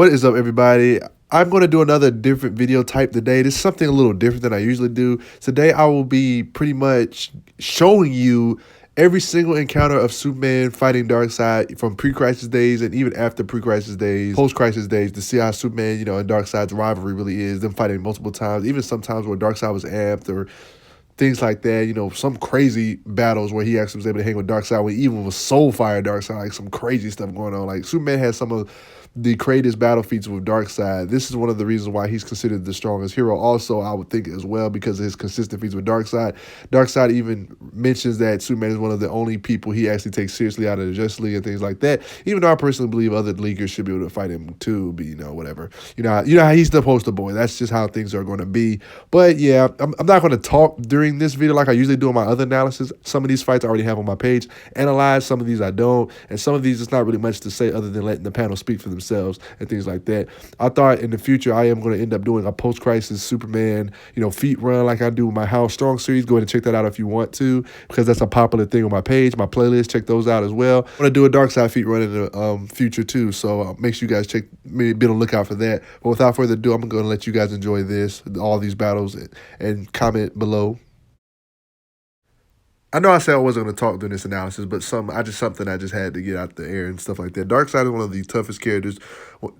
What is up, everybody? I'm going to do another different video type today. This is something a little different than I usually do. Today, I will be pretty much showing you every single encounter of Superman fighting Darkseid from pre-crisis days and even after pre-crisis days, post-crisis days, to see how Superman, and Darkseid's rivalry really is, them fighting multiple times, even sometimes where Darkseid was amped or things like that, some crazy battles where he actually was able to hang with Darkseid when he even was soul fire Darkseid, like some crazy stuff going on. Like Superman has some of the greatest battle feats with Darkseid. This is one of the reasons why he's considered the strongest hero. Also, I would think as well because of his consistent feats with Darkseid. Darkseid even mentions that Superman is one of the only people he actually takes seriously out of the Justice League and things like that. Even though I personally believe other leaguers should be able to fight him too, but whatever. How he's the poster boy. That's just how things are going to be. But yeah, I'm not going to talk during this video like I usually do in my other analysis. Some of these fights I already have on my page analyzed. Some of these I don't, and some of these it's not really much to say other than letting the panel speak for themselves and things like that. I thought in the future I am going to end up doing a post-crisis Superman, feat run like I do with my How Strong series. Go ahead and check that out if you want to, because that's a popular thing on my page, my playlist. Check those out as well. I'm going to do a Darkseid feat run in the future too, so make sure you guys be on the lookout for that. But without further ado, I'm going to let you guys enjoy all these battles, and comment below. I know I said I wasn't going to talk during this analysis, but something I just had to get out the air and stuff like that. Darkseid is one of the toughest characters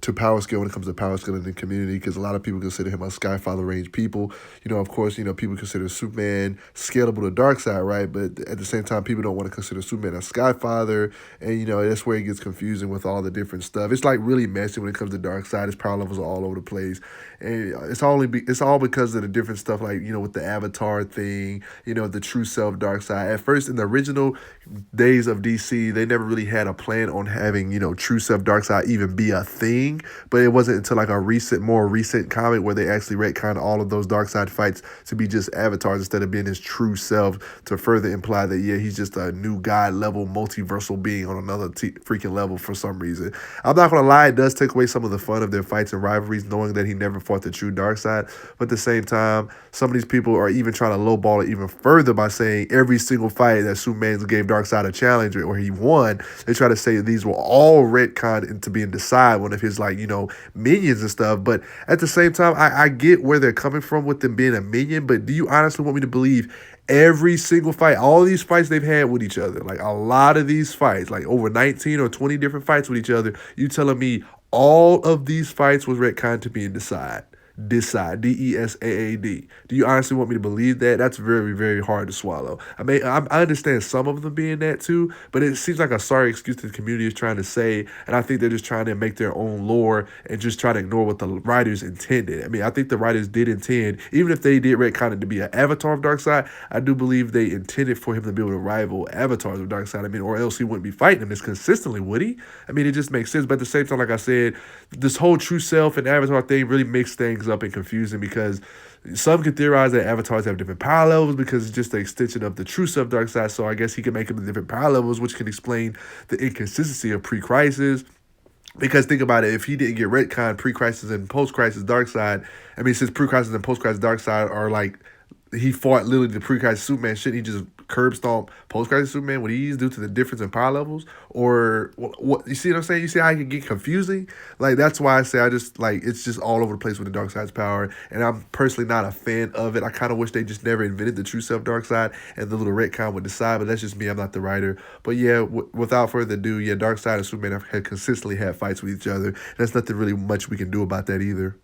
to power scale when it comes to power scaling in the community, because a lot of people consider him a Skyfather range people. Of course, people consider Superman scalable to Darkseid, right? But at the same time, people don't want to consider Superman a Skyfather, and that's where it gets confusing with all the different stuff. It's like really messy when it comes to Darkseid. His power levels are all over the place, and it's all because of the different stuff, like with the Avatar thing, the true self Darkseid. At first, in the original days of DC, they never really had a plan on having, true self Darkseid even be a thing. But it wasn't until like a more recent comic where they actually retconned all of those Darkseid fights to be just avatars instead of being his true self, to further imply that, yeah, he's just a new God level multiversal being on another freaking level for some reason. I'm not going to lie, it does take away some of the fun of their fights and rivalries, knowing that he never fought the true Darkseid. But at the same time, some of these people are even trying to lowball it even further by saying every single fight that Superman gave Darkseid a challenge or he won, they try to say these were all retconned into being Darkseid, one of his minions and stuff. But at the same time, I get where they're coming from with them being a minion, but do you honestly want me to believe every single fight, all these fights they've had with each other, like a lot of these fights, like over 19 or 20 different fights with each other, you telling me all of these fights was retconned to being Darkseid? Desaad, Desaad. Do you honestly want me to believe that? That's very, very hard to swallow. I understand some of them being that too, but it seems like a sorry excuse that the community is trying to say, and I think they're just trying to make their own lore and just try to ignore what the writers intended. I think the writers did intend, even if they did retcon it to be an avatar of Darkseid, I do believe they intended for him to be able to rival avatars of Darkseid. Or else he wouldn't be fighting him this consistently, would he? It just makes sense. But at the same time, like I said, this whole true self and avatar thing really makes things up and confusing, because some could theorize that avatars have different power levels because it's just the extension of the true self Darkseid. So I guess he can make them the different power levels, which can explain the inconsistency of pre-crisis. Because think about it, if he didn't get retconned pre-crisis and post-crisis Darkseid, since pre-crisis and post-crisis Darkseid are like, he fought literally the pre-crisis Superman, shouldn't he just curb stomp post-crisis Superman with ease due to the difference in power levels? Or what you see what I'm saying? You see how it can get confusing? Like, that's why I say it's just all over the place with the Darkseid's power, and I'm personally not a fan of it. I kind of wish they just never invented the true self Darkseid and the little retcon would decide, but that's just me. I'm not the writer. But yeah, without further ado, yeah, Darkseid and Superman have consistently had fights with each other. There's nothing really much we can do about that either.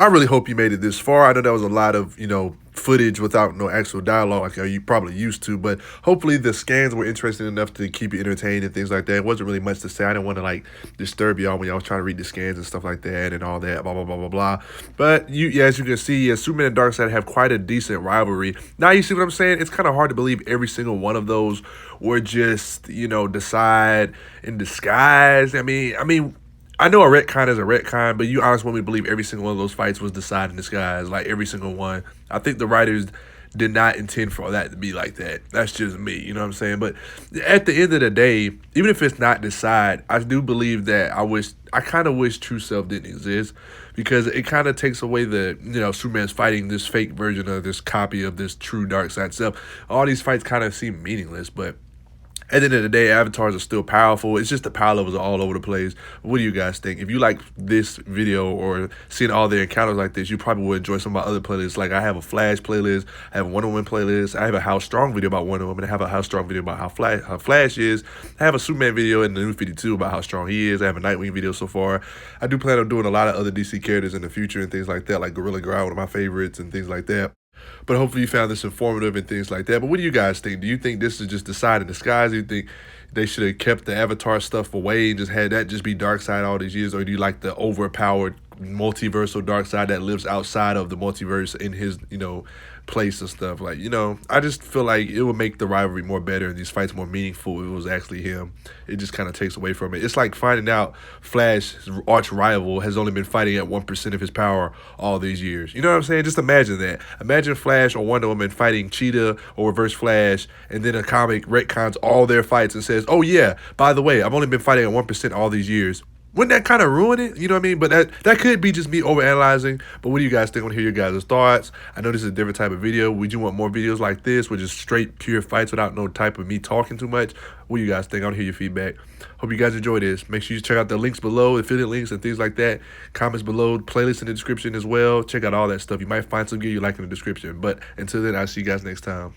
I really hope you made it this far. I know that was a lot of, footage without no actual dialogue like you probably used to, but hopefully the scans were interesting enough to keep you entertained and things like that. It wasn't really much to say. I didn't want to like disturb y'all when y'all was trying to read the scans and stuff like that and all that, blah, blah, blah, blah, blah. But yeah, as you can see, yeah, Superman and Darkseid have quite a decent rivalry. Now you see what I'm saying? It's kind of hard to believe every single one of those were just, Darkseid in disguise. I know a retcon is a retcon, but you honestly want me to believe every single one of those fights was decided in disguise, like every single one. I think the writers did not intend for that to be like that. That's just me, you know what I'm saying? But at the end of the day, even if it's not Darkseid, I do believe that I kind of wish True Self didn't exist because it kind of takes away the, Superman's fighting this fake version of this copy of this true Darkseid self. All these fights kind of seem meaningless, but at the end of the day, avatars are still powerful. It's just the power levels are all over the place. What do you guys think? If you like this video or seeing all their encounters like this, you probably would enjoy some of my other playlists. Like I have a Flash playlist, I have a Wonder Woman playlist, I have a How Strong video about Wonder Woman, I have a How Strong video about how Flash is, I have a Superman video in the New 52 about how strong he is, I have a Nightwing video so far. I do plan on doing a lot of other DC characters in the future and things like that, like Gorilla Grodd, one of my favorites, and things like that. But hopefully you found this informative and things like that. But what do you guys think? Do you think this is just Darkseid in disguise? Do you think they should have kept the Avatar stuff away and just had that just be Darkseid all these years? Or do you like the overpowered multiversal Darkseid that lives outside of the multiverse in his, place and stuff? Like, I just feel like it would make the rivalry more better and these fights more meaningful if it was actually him. It just kind of takes away from it. It's like finding out Flash's arch rival has only been fighting at 1% of his power all these years. You know what I'm saying? Just imagine that. Imagine Flash or Wonder Woman fighting Cheetah or Reverse Flash, and then a comic retcons all their fights and says, oh yeah, by the way, I've only been fighting at 1% all these years. Wouldn't that kind of ruin it? You know what I mean? But that could be just me overanalyzing. But what do you guys think? I want to hear your guys' thoughts. I know this is a different type of video. Would you want more videos like this with just straight, pure fights without no type of me talking too much? What do you guys think? I want to hear your feedback. Hope you guys enjoy this. Make sure you check out the links below, affiliate links and things like that. Comments below, playlist in the description as well. Check out all that stuff. You might find some gear you like in the description. But until then, I'll see you guys next time.